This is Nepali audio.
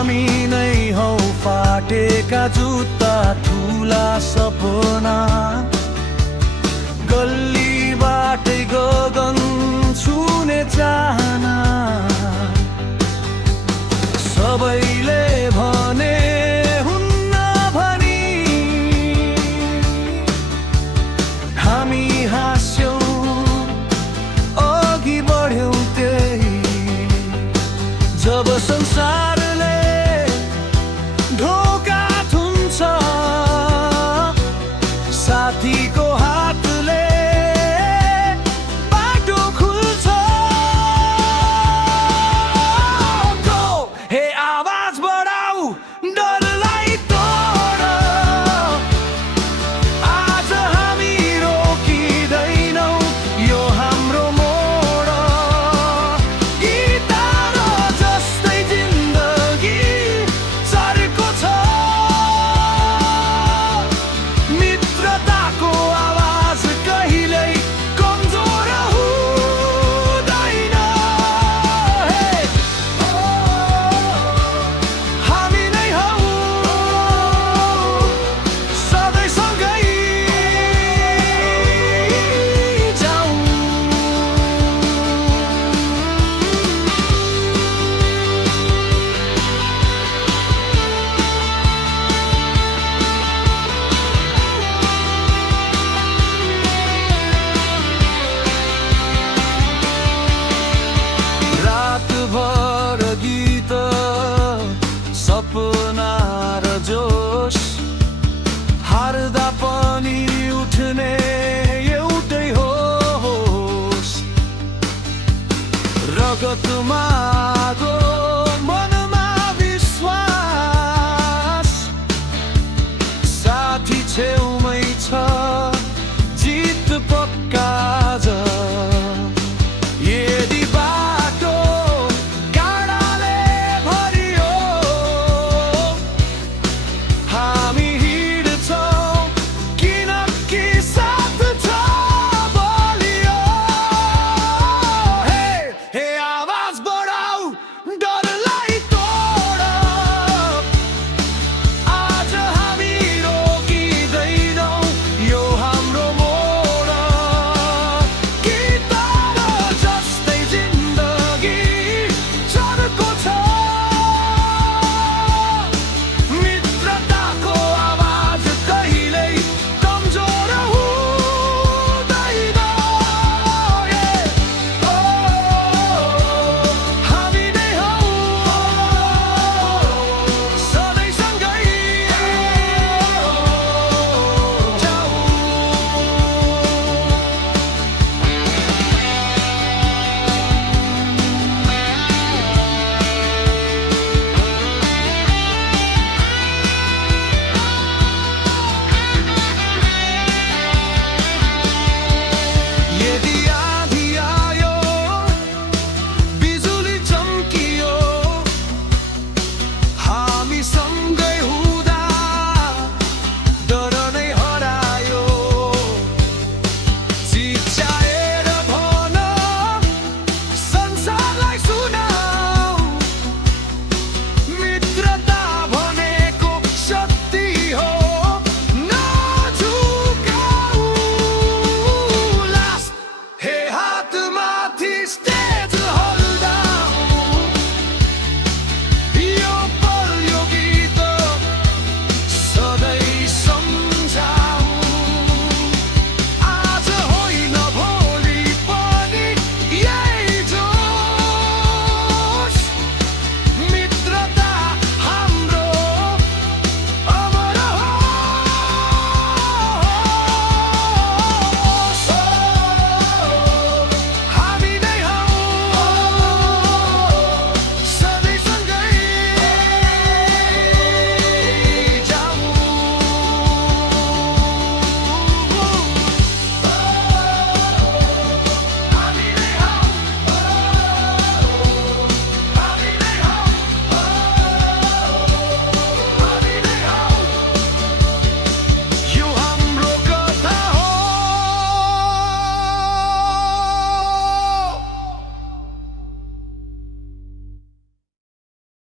हामी नै हौ फाटेका जुत्ता ठुला सपना गल्लीबाटै गगन छुने चाहना सबैले भने हुन्न भनी हामी हाँस्यौं अघि बढ्यौं त्यही जब संसारले ढोका थुन्छ साथीको हातले बाटो खुल्छ गो हे आवाज बढाऊ डरलाई तोड आज हामी रोकिँदैनौँ यो हाम्रो मोड गिटार जस्तै जिन्दगी चर्को छ मित्रताको आवाज कहिल्यै कमजोर हुँदैन हे हामी नै हौ सधैँ सँगै जाऊँ रातभर गीत सपना